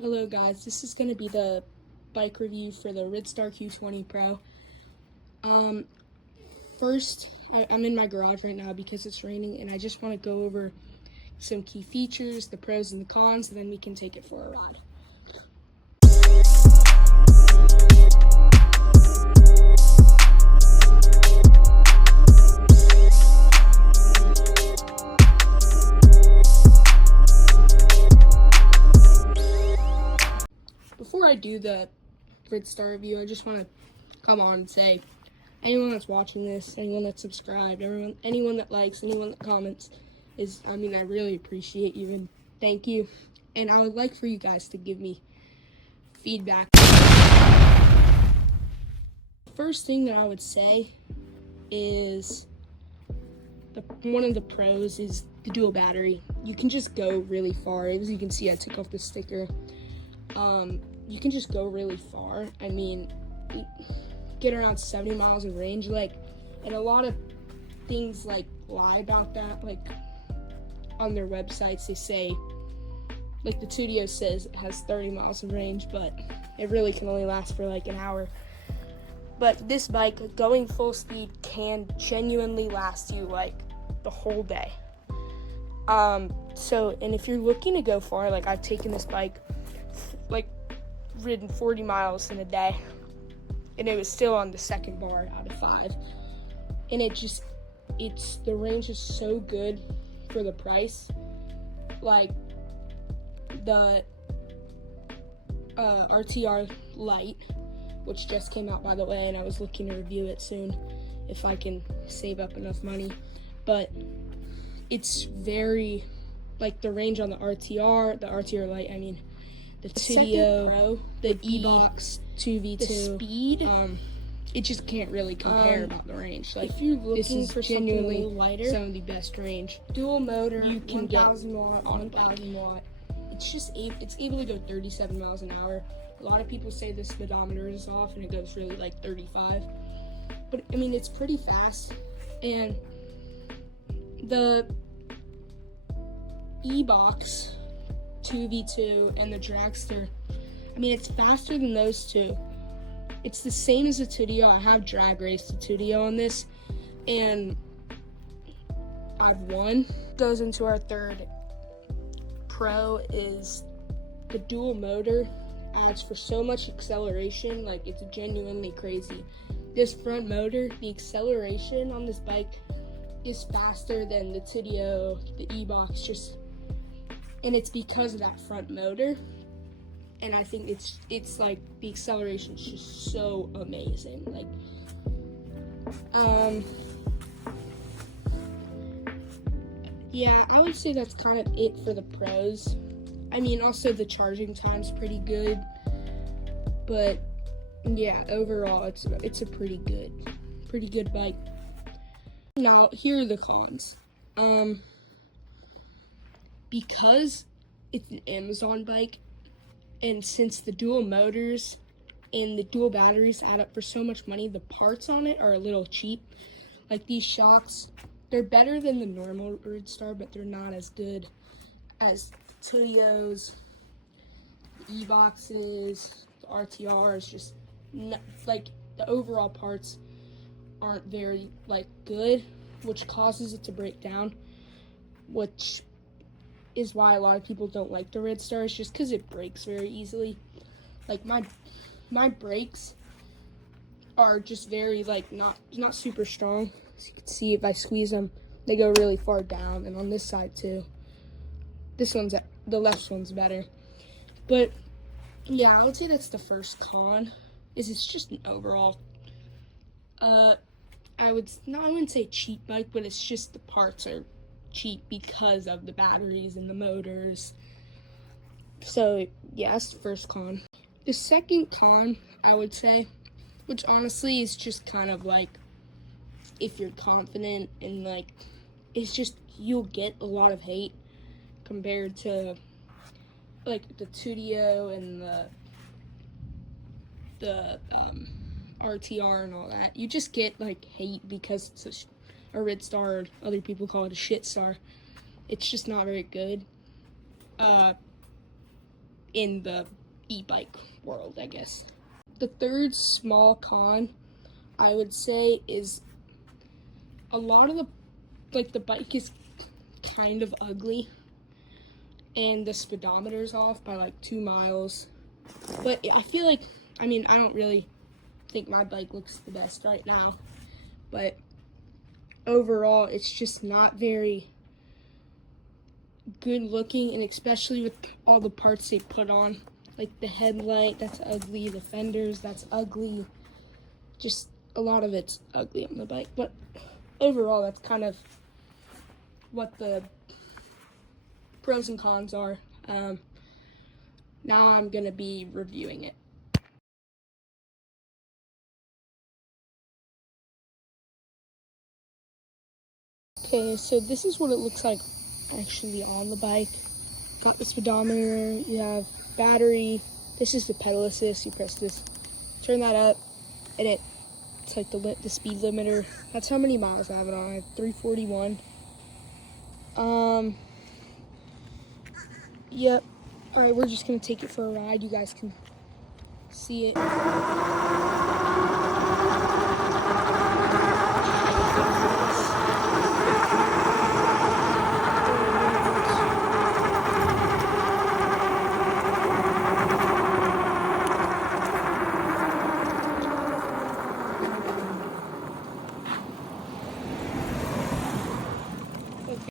Hello guys, this is going to be the bike review for the Ridstar Q20 Pro. First, I'm in my garage right now because it's raining, and I just want to go over some key features, the pros and the cons, and then we can take it for a ride. Before I do the Ridstar review, I just want to come on and say, anyone that's watching this, anyone that's subscribed, anyone that likes, anyone that comments, I really appreciate you and thank you. And I would like for you guys to give me feedback. The first thing that I would say is one of the pros is the dual battery. You can just go really far. As you can see, I took off the sticker. You can just go really far. Get around 70 miles of range, and a lot of things lie about that. On their websites, they say, the Tudio says it has 30 miles of range, but it really can only last for an hour. But this bike, going full speed, can genuinely last you the whole day. And if you're looking to go far, I've taken this bike, ridden 40 miles in a day, and it was still on the second bar out of 5. And the range is so good for the price. The RTR Lite, which just came out, by the way, and I was looking to review it soon if I can save up enough money. But it's very, the range on the RTR Lite, the Tudio Pro, the E-Box 2v2, the speed, it just can't really compare about the range. If you're looking for genuinely lighter, some of the best range. Dual motor, you can 1,000 watt, 1,000 watt. It's able to go 37 miles an hour. A lot of people say the speedometer is off and it goes really 35. But it's pretty fast. And the E-Box 2v2 and the Dragster, it's faster than those two. It's the same as the Tudio. I have drag raced the Tudio on this, and I've won. Goes into our third pro is the dual motor adds for so much acceleration, it's genuinely crazy. This front motor, the acceleration on this bike is faster than the Tudio, the E-Box, and it's because of that front motor. And I think it's the acceleration is just so amazing. Yeah, I would say that's kind of it for the pros. Also the charging time's pretty good. But yeah, overall it's a pretty good bike. Now, here are the cons. Because it's an Amazon bike, and since the dual motors and the dual batteries add up for so much money, the parts on it are a little cheap. These shocks, they're better than the normal Ridstar, but they're not as good as the Tudios, the E-Boxes, the RTRs. The overall parts aren't very good, which causes it to break down, which is why a lot of people don't like the Ridstar. It's just because it breaks very easily. My brakes are just very not super strong. As you can see, if I squeeze them, they go really far down, and on this side too. The left one's better. But yeah, I would say that's the first con. It's just an overall I wouldn't say cheap bike, but it's just the parts are cheap because of the batteries and the motors. So yeah, that's the first con. The second con, I would say, which honestly is just kind of if you're confident and it's just you'll get a lot of hate compared to the Tudio and the RTR and all that. You just get hate because it's a Ridstar, or other people call it a shit star. It's just not very good. in the e-bike world, I guess. The third small con I would say is a lot of the bike is kind of ugly and the speedometer's off by like 2 miles. But I feel like, I mean, I don't really think my bike looks the best right now, but overall it's just not very good looking, and especially with all the parts they put on, like the headlight, that's ugly, the fenders, that's ugly, just a lot of it's ugly on the bike. But overall, that's kind of what the pros and cons are. Now I'm gonna be reviewing it. Okay, so this is what it looks like actually on the bike. Got the speedometer, you have battery, this is the pedal assist, you press this, turn that up, and it's like the speed limiter. That's how many miles I have it on. I have 341. Yep. Alright, we're just gonna take it for a ride. You guys can see it.